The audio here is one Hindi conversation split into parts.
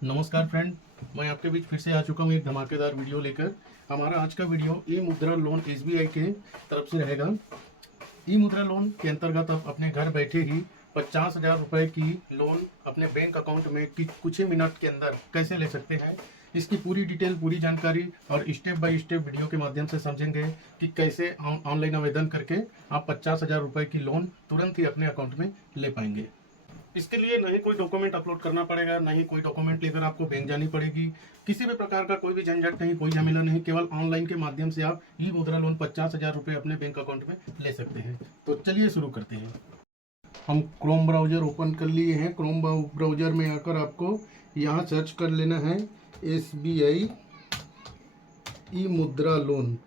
नमस्कार फ्रेंड, मैं आपके बीच फिर से आ चुका हूँ एक धमाकेदार वीडियो लेकर। हमारा आज का वीडियो ई मुद्रा लोन एसबीआई के तरफ से रहेगा। ई मुद्रा लोन के अंतर्गत आप अपने घर बैठे ही 50,000 रुपये की लोन अपने बैंक अकाउंट में कुछ ही मिनट के अंदर कैसे ले सकते हैं, इसकी पूरी डिटेल, पूरी जानकारी और स्टेप बाय स्टेप वीडियो के माध्यम से समझेंगे कि कैसे ऑनलाइन आवेदन करके आप 50,000 रुपये की लोन तुरंत ही अपने अकाउंट में ले पाएंगे। इसके लिए नहीं कोई डॉक्यूमेंट अपलोड करना पड़ेगा, नहीं कोई डॉक्यूमेंट लेकर आपको बैंक जानी पड़ेगी। किसी भी प्रकार का कोई भी झंझट नहीं, कोई झमेला नहीं। केवल ऑनलाइन के माध्यम से आप ई मुद्रा लोन 50,000 रुपये अपने बैंक अकाउंट में ले सकते हैं। तो चलिए शुरू करते हैं। हम क्रोम ब्राउजर ओपन कर लिए हैं। क्रोम ब्राउजर में आकर आपको यहाँ सर्च कर लेना है एसबीआई ई मुद्रा लोन।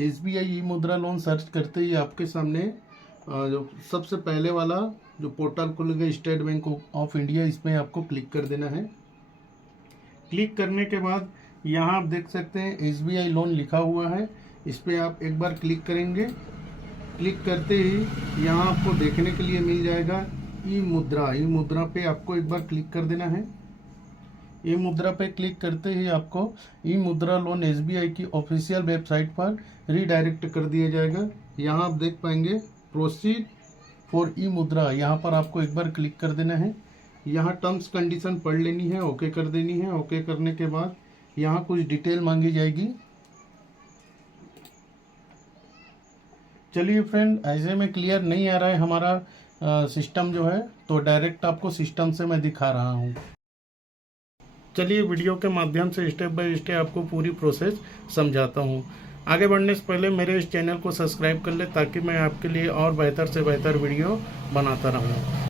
एसबीआई ई मुद्रा लोन सर्च करते ही आपके सामने जो सबसे पहले वाला जो पोर्टल खुलेगा स्टेट बैंक ऑफ इंडिया, इसमें आपको क्लिक कर देना है। क्लिक करने के बाद यहाँ आप देख सकते हैं एसबीआई लोन लिखा हुआ है, इस पर आप एक बार क्लिक करेंगे। क्लिक करते ही यहाँ आपको देखने के लिए मिल जाएगा ई मुद्रा। ई मुद्रा पे आपको एक बार क्लिक कर देना है। ई मुद्रा पे क्लिक करते ही आपको ई मुद्रा लोन एसबीआई की ऑफिशियल वेबसाइट पर रीडायरेक्ट कर दिया जाएगा। यहाँ आप देख पाएंगे प्रोसीड फॉर ई मुद्रा, यहाँ पर आपको एक बार क्लिक कर देना है। यहाँ टर्म्स कंडीशन पढ़ लेनी है, ओके कर देनी है। ओके करने के बाद यहाँ कुछ डिटेल मांगी जाएगी। चलिए फ्रेंड, ऐसे में क्लियर नहीं आ रहा है हमारा सिस्टम जो है, तो डायरेक्ट आपको सिस्टम से मैं दिखा रहा हूँ। चलिए वीडियो के माध्यम से स्टेप बाय स्टेप आपको पूरी प्रोसेस समझाता हूँ। आगे बढ़ने से पहले मेरे इस चैनल को सब्सक्राइब कर ले ताकि मैं आपके लिए और बेहतर से बेहतर वीडियो बनाता रहूँ।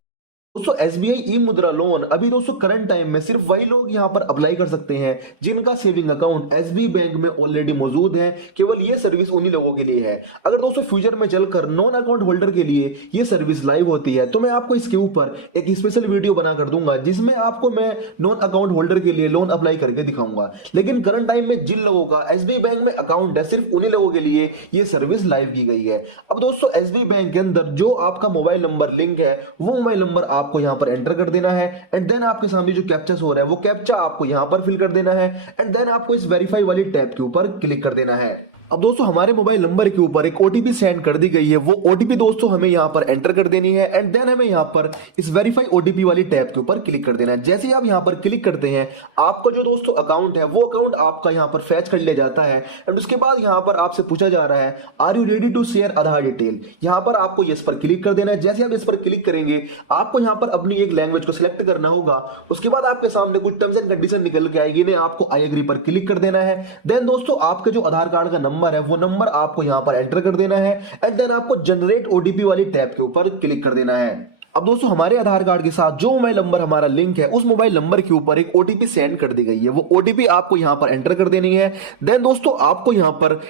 दोस्तों एसबीआई ई मुद्रा लोन अभी दोस्तों करंट टाइम में सिर्फ वही लोग यहां पर अप्लाई कर सकते हैं जिनका सेविंग अकाउंट एसबीआई बैंक में ऑलरेडी मौजूद है। केवल ये सर्विस उन्हीं लोगों के लिए है। अगर दोस्तों फ्यूचर में चलकर नॉन अकाउंट होल्डर के लिए ये सर्विस लाइव होती है तो मैं आपको इसके ऊपर एक स्पेशल वीडियो बना कर दूंगा जिसमें आपको मैं नॉन अकाउंट होल्डर के लिए लोन अप्लाई करके दिखाऊंगा। लेकिन करंट टाइम में जिन लोगों का एसबीआई बैंक में अकाउंट है सिर्फ उन्हीं लोगों के लिए ये सर्विस लाइव की गई है। अब दोस्तों एसबीआई बैंक के अंदर जो आपका मोबाइल नंबर लिंक है वो मोबाइल नंबर आपको यहां पर एंटर कर देना है एंड देन आपके सामने जो कैप्चा हो रहा है वो कैप्चा आपको यहां पर फिल कर देना है एंड देन आपको इस वेरीफाई वाली टैब के ऊपर क्लिक कर देना है। अब दोस्तों हमारे मोबाइल नंबर के ऊपर एक ओटीपी सेंड कर दी गई है। वो ओटीपी दोस्तों हमें यहां पर एंटर कर देनी है एंड देन हमें यहां पर इस वेरीफाई ओटीपी वाली टैब के ऊपर क्लिक कर देना है। जैसे ही आप यहां पर क्लिक करते हैं आपका जो दोस्तों अकाउंट है वो अकाउंट आपका यहां पर फैच कर लिया जाता है एंड उसके बाद यहां पर आपसे पूछा जा रहा है are you ready to share Aadhaar detail. यहां पर आपको यस पर क्लिक कर देना है। जैसे आप इस पर क्लिक करेंगे आपको यहां पर अपनी एक लैंग्वेज को सिलेक्ट करना होगा। उसके बाद आपके सामने कुछ टर्म्स एंड कंडीशन निकल के आएगी, इन्हें आपको आई एग्री पर क्लिक कर देना है। देन दोस्तों आपके जो आधार कार्ड का नंबर है वो नंबर आपको यहां पर एंटर कर देना है एंड देन आपको जनरेट ओटीपी वाली टैब के ऊपर क्लिक कर देना है। अब दोस्तों हमारे आधार कार्ड के साथ जो मोबाइल नंबर हमारा लिंक है उस मोबाइल नंबर के ऊपर एक ओटीपी सेंड कर दी गई है। वो ओटीपी आपको यहां पर एंटर कर देनी है। देन दोस्तों आपको यहां पर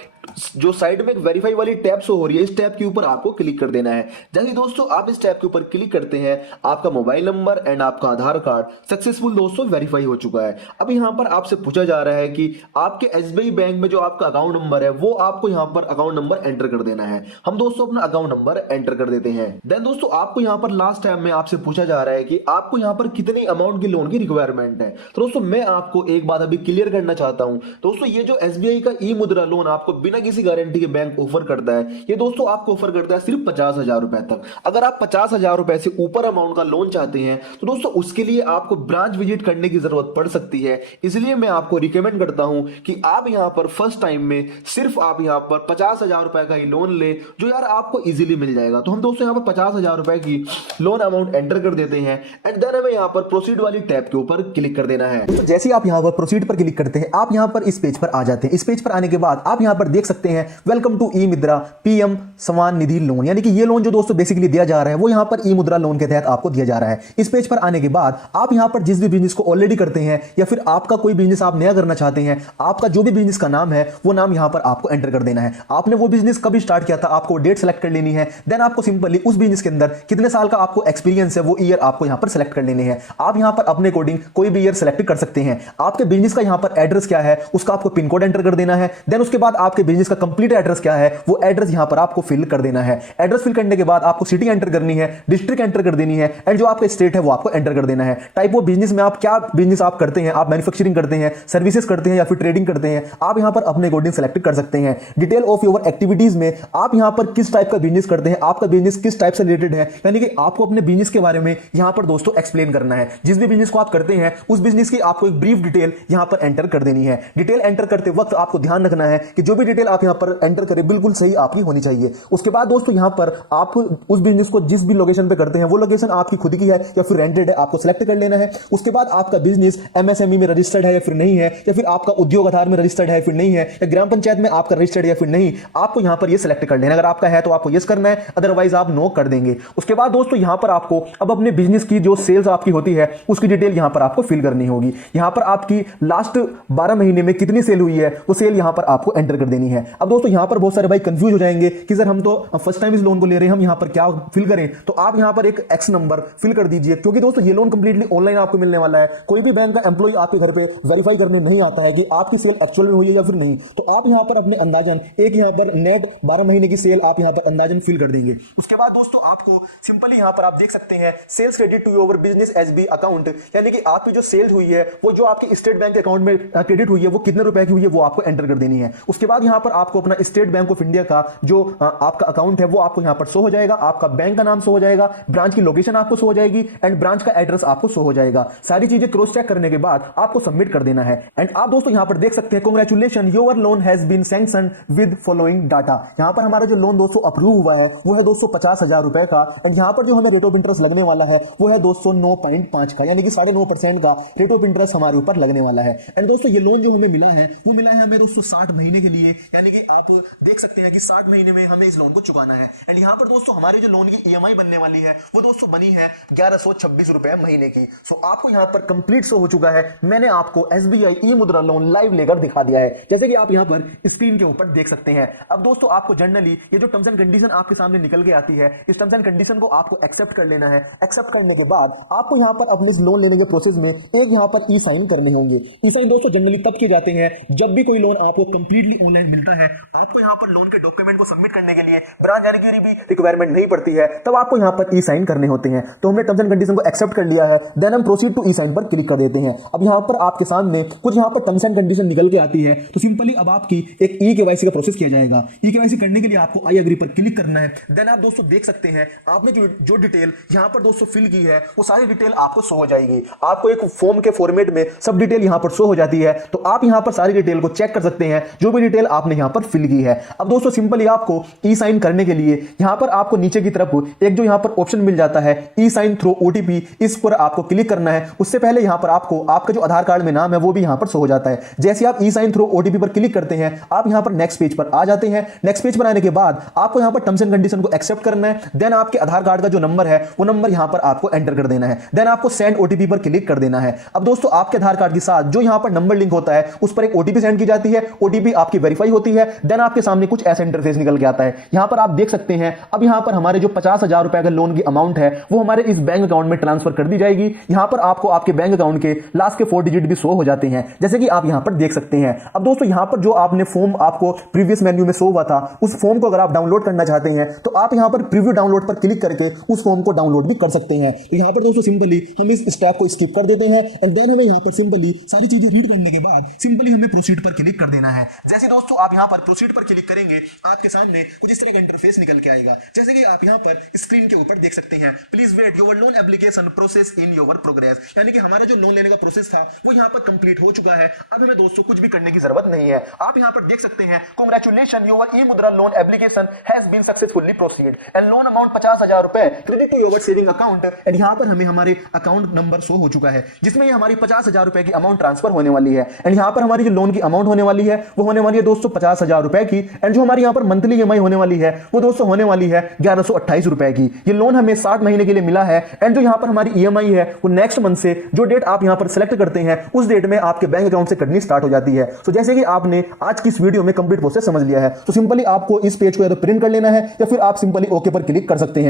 जो साइड में एक वेरीफाई वाली टैब शो हो रही है इस टैब के ऊपर आपको क्लिक कर देना है। जैसे दोस्तों आप इस टैब के ऊपर क्लिक करते हैं आपका मोबाइल नंबर एंड आपका आधार कार्ड सक्सेसफुल दोस्तों वेरीफाई हो चुका है। अब यहां पर आपसे पूछा जा रहा है कि आपके एसबीआई बैंक में जो आपका अकाउंट नंबर है वो आपको यहां पर अकाउंट नंबर एंटर कर देना है। हम दोस्तों अपना अकाउंट नंबर एंटर कर देते हैं। देन दोस्तों आपको यहां पर लास्ट टाइम में आपसे पूछा जा रहा है कि आपको यहां पर कितनी अमाउंट की लोन की रिक्वायरमेंट है। तो दोस्तों मैं आपको एक बात अभी क्लियर करना चाहता हूं। दोस्तों ये जो एसबीआई का ई मुद्रा लोन आपको बिना किसी गारंटी के बैंक ऑफर करता है ये दोस्तों आपको ऑफर करता है सिर्फ 50,000 रुपए तक। अगर आप 50,000 रुपए से ऊपर अमाउंट का लोन चाहते हैं तो दोस्तों उसके लिए आपको ब्रांच विजिट करने की जरूरत पड़ सकती है। इसलिए मैं आपको रिकमेंड करता हूं कि आप यहां पर फर्स्ट टाइम में सिर्फ आप यहां पर 50,000 रुपए का ही लोन ले जो यार आपको इजीली मिल जाएगा। तो हम दोस्तों यहां पर 50,000 रुपए की लोन अमाउंट एंटर कर देते हैं एंड देन हमें यहां पर प्रोसीड वाली टैब के ऊपर क्लिक कर देना है। तो जैसे आप यहां पर प्रोसीड पर क्लिक करते हैं आप यहां पर इस पेज पर आ जाते हैं। इस पेज पर आने के बाद आप यहां पर देख सकते हैं वेलकम टू ई मुद्रा पीएम सम्मान निधि लोन, यानी कि ये लोन जो दोस्तों बेसिकली दिया जा रहा है वो यहां पर ई मुद्रा लोन के तहत आपको दिया जा रहा है। इस पेज पर आने के बाद आप यहां पर जिस भी बिजनेस को ऑलरेडी करते हैं या फिर आपका कोई बिजनेस आप नया करना चाहते हैं, आपका जो भी बिजनेस का नाम है वो नाम यहां पर आपको एंटर कर देना है। आपने वो बिजनेस कभी स्टार्ट किया था आपको डेट सेलेक्ट कर लेनी है। देन आपको सिंपली उस बिजनेस के अंदर कितने साल का आपको एक्सपीरियंस है वो ईयर आपको यहां पर सेलेक्ट कर लेने हैं। आप यहां पर अपने अकॉर्डिंग कोई भी ईयर सेलेक्ट कर सकते हैं। आपके बिजनेस का यहां पर एड्रेस क्या है उसका आपको पिन कोड एंटर कर देना है। देन उसके बाद आपके बिजनेस का कंप्लीट एड्रेस क्या है वो एड्रेस यहां पर आपको फिल कर देना है। एड्रेस फिल करने के बाद आपको सिटी एंटर करनी है, डिस्ट्रिक्ट एंटर कर देनी है एंड जो आपका स्टेट है वो आपको एंटर कर देना है। टाइप ऑफ बिजनेस में आप क्या बिजनेस आप करते हैं, आप मैन्युफैक्चरिंग करते हैं, सर्विसेज करते हैं या फिर ट्रेडिंग करते हैं, आप यहां पर अपने अकॉर्डिंग सेलेक्ट कर सकते हैं। डिटेल ऑफ योर एक्टिविटीज में आप यहां पर किस टाइप का बिजनेस करते हैं, आपका बिजनेस किस टाइप से रिलेटेड है, यानी कि आपको अपने बिजनेस के बारे में यहां पर दोस्तों एक्सप्लेन करना है। जिस भी बिजनेस को आप करते हैं उस बिजनेस की आपको एक ब्रीफ डिटेल यहां पर एंटर कर देनी है। डिटेल एंटर करते वक्त आपको ध्यान रखना है कि जो भी डिटेल आप यहां पर एंटर करें बिल्कुल सही आपकी होनी चाहिए। उसके बाद दोस्तों यहां पर आप उस बिजनेस को जिस भी लोकेशन पे करते हैं वो लोकेशन आपकी खुद की है या फिर रेंटेड है, आपको सेलेक्ट कर लेना है। उसके बाद आपका बिजनेस एमएसएमई में रजिस्टर्ड है या फिर नहीं है, या फिर आपका उद्योग आधार में रजिस्टर्ड है फिर नहीं है, या ग्राम पंचायत में आपका रजिस्टर्ड है या फिर नहीं, आपको यहां पर ये सेलेक्ट कर लेना है। अगर आपका है तो आपको यस करना है, अदरवाइज आप नो कर देंगे। उसके बाद दोस्तों यहां पर आपको अब अपने बिजनेस की जो सेल्स आपकी होती है उसकी डिटेल यहां पर आपको फिल करनी होगी। यहां पर आपकी लास्ट 12 महीने में कितनी सेल हुई है वो सेल यहां पर आपको एंटर कर देनी है। अब दोस्तों यहां पर बहुत सारे भाई कंफ्यूज हो जाएंगे कि सर हम तो फर्स्ट टाइम इस लोन को ले रहे हैं, हम यहां पर क्या फिल करें? तो आप यहां पर एक एक्स नंबर फिल कर दीजिए, क्योंकि दोस्तों ये लोन कंप्लीटली ऑनलाइन आपको मिलने वाला है। कोई भी बैंक का एम्प्लॉय आपके घर पे वेरीफाई करने नहीं आता है कि आपकी सेल एक्चुअल में हुई है या फिर नहीं। तो आप यहां पर अपने अंदाजन एक यहां पर नेट 12 महीने की सेल आप यहां पर अंदाजन फिल कर देंगे। उसके बाद दोस्तों आपको सिंपली यहां पर आप देख सकते हैं sales credit to your business SB account, यानी कि आपकी जो सेल हुई है वो जो आपके स्टेट बैंक अकाउंट में क्रेडिट हुई है वो कितने रुपए की हुई है वो आपको एंटर कर देनी है। उसके बाद यहां पर आपको अपना स्टेट बैंक ऑफ इंडिया का जो आपका अकाउंट है वो आपको यहां पर शो हो जाएगा, आपका बैंक का नाम शो हो जाएगा, ब्रांच की लोकेशन आपको शो हो जाएगी एंड ब्रांच का एड्रेस आपको शो हो जाएगा। सारी चीजें क्रॉस चेक करने के बाद आपको सबमिट कर देना है। एंड आप दोस्तों यहां पर देख सकते हैं congratulation your loan has been sanctioned with following data. यहां पर हमारा जो लोन दोस्तों अप्रूव हुआ है वो है दोस्तों 50,000 रुपए का एंड यहां पर जो हमें रेट ऑफ इंटरेस्ट लगने वाला है वो है दोस्तों 9.5 का, यानी कि 9.5% का रेट ऑफ इंटरेस्ट हमारे ऊपर लगने वाला है। एंड दोस्तों ये लोन जो हमें मिला है वो मिला है हमें दोस्तों 60 महीने के लिए, यानी कि आप देख सकते हैं कि 60 महीने में हमें इस लोन को चुकाना है। एंड यहां पर दोस्तों हमारे जो लोन की ईएमआई बनने वाली है वो दोस्तों बनी है 1126 रुपए महीने की। सो आपको यहां पर कंप्लीट शो हो चुका है। मैंने आपको एसबीआई ई मुद्रा लोन लाइव लेकर दिखा दिया है, जैसे कि आप यहां पर स्क्रीन के ऊपर देख सकते हैं। अब दोस्तों आपको जनरली ये जो टर्म्स एंड कंडीशन आपके सामने निकल के आती है, इस टर्म्स एंड कंडीशन को आपको एक्सेप्ट कर लेना है। एक्सेप्ट करने के बाद आपको यहां पर अपने लोन लेने के प्रोसेस में एक यहां पर ई साइन करने होंगे। ई साइन दोस्तों जनरली तब किए जाते हैं जब भी कोई लोन आपको कंप्लीटली ऑनलाइन मिलता है, आपको यहां पर लोन के डॉक्यूमेंट को सबमिट करने के लिए ब्रांच जाने की भी रिक्वायरमेंट नहीं पड़ती है, तब आपको यहां पर ई साइन करने होते हैं। तो हमने टर्म्स एंड कंडीशन को एक्सेप्ट कर लिया है, देन हम प्रोसीड टू ई साइन पर क्लिक कर देते हैं। अब यहां पर आपके सामने कुछ यहां पर टर्म्स एंड कंडीशन निकल के आती है, तो सिंपली अब आपकी एक ई केवाईसी का प्रोसेस किया जाएगा। ई केवाईसी करने के लिए आपको आई एग्री पर क्लिक करना है। देन आप दोस्तों देख सकते हैं आपने जो डिटेल यहां पर दोस्तों फिल की है वो सारी डिटेल आपको शो हो जाएगी। आपको एक फॉर्म के फॉर्मेट में सब डिटेल यहां पर शो हो जाती है, तो आप यहां पर सारी डिटेल को चेक कर सकते हैं जो भी डिटेल आपने यहां पर फिल की है। अब दोस्तों सिंपली आपको ई साइन करने के लिए यहां पर आपको नीचे की तरफ एक जो यहां पर ऑप्शन मिल जाता है ई साइन थ्रू ओटीपी, इस पर आपको क्लिक करना है। उससे पहले यहां पर आपको आपका जो आधार कार्ड में नाम है वो भी यहां पर शो हो जाता है। जैसे आप ई साइन थ्रू ओटीपी पर क्लिक करते हैं आप यहां पर नेक्स्ट पेज पर आ जाते हैं। नेक्स्ट पेज पर आने के बाद आपको यहां पर टर्म्स एंड कंडीशन को एक्सेप्ट करना है। देन आपके आधार कार्ड का जो नंबर है वो नंबर यहां पर आपको एंटर कर देना है। देन आपको सेंड ओटीपी पर क्लिक कर देना है। अब दोस्तों आपके आधार कार्ड के साथ जो यहां पर नंबर लिंक होता है उस पर एक ओटीपी सेंड की जाती है, ओटीपी आपकी वेरीफाई होती है। देन आपके सामने कुछ ऐसा इंटरफेस निकल के आता है। यहां पर आप देख सकते हैं अब यहां पर हमारे जो 50,000 रुपए का लोन की अमाउंट है वो हमारे इस बैंक अकाउंट में ट्रांसफर कर दी जाएगी। यहां पर आपको आपके बैंक अकाउंट के लास्ट के 4 डिजिट भी शो हो जाते हैं, जैसे कि आप यहां पर देख सकते हैं। अब दोस्तों यहां पर जो आपने फॉर्म आपको प्रीवियस मेन्यू में शो हुआ था उस फॉर्म को अगर आप डाउनलोड करना चाहते हैं तो आप यहां पर प्रीव्यू डाउनलोड पर क्लिक करके उस फॉर्म को डाउनलोड भी कर सकते हैं। तो यहां पर दोस्तों सिंपली हम इस स्टेप को स्किप कर देते हैं एंड देन हमें यहां पर सिंपली सारी चीजें रीड करने के बाद सिंपली हमें प्रोसीड पर क्लिक कर देना है। जैसे दोस्तों आप यहां पर प्रोसीड पर क्लिक करेंगे आपके सामने कुछ इस तरह का इंटरफेस निकल के आएगा, जैसे कि आप यहां पर स्क्रीन के ऊपर देख सकते हैं please wait your loan application process in your progress, यानी कि हमारा जो लोन लेने का प्रोसेस था वो यहां पर कंप्लीट हो चुका है। अब हमें दोस्तों कुछ भी करने की जरूरत नहीं है। आप यहां पर देख सकते हैं congratulation your e Mudra loan application has been successfully proceed and loan amount 50,000 रुपए credit to your saving account. And यहां पर हमें हमारे अकाउंट नंबर शो हो चुका है जिसमें ये हमारी 50,000 रुपए की अमाउंट ट्रांसफर होने वाली है। एंड यहां पर हमारी जो लोन की अमाउंट होने वाली है वो होने वाली है दोस्तों 50,000 रुपए की। एंड जो हमारी यहां पर मंथली ईएमआई होने वाली है वो दोस्तों होने वाली है 1128 रुपए की। ये लोन हमें 60 महीने के लिए मिला है। एंड जो यहां पर हमारी ईएमआई है वो नेक्स्ट मंथ से जो डेट आप यहां पर सेलेक्ट करते हैं उस डेट में आपके बैंक अकाउंट से कटनी स्टार्ट हो जाती है। तो जैसे कि आपने आज की इस वीडियो में कंप्लीट प्रोसेस समझ लिया है, तो सिंपली आपको इस पेज को या तो प्रिंट कर लेना है या फिर आप सिंपली ओके पर क्लिक कर सकते हैं।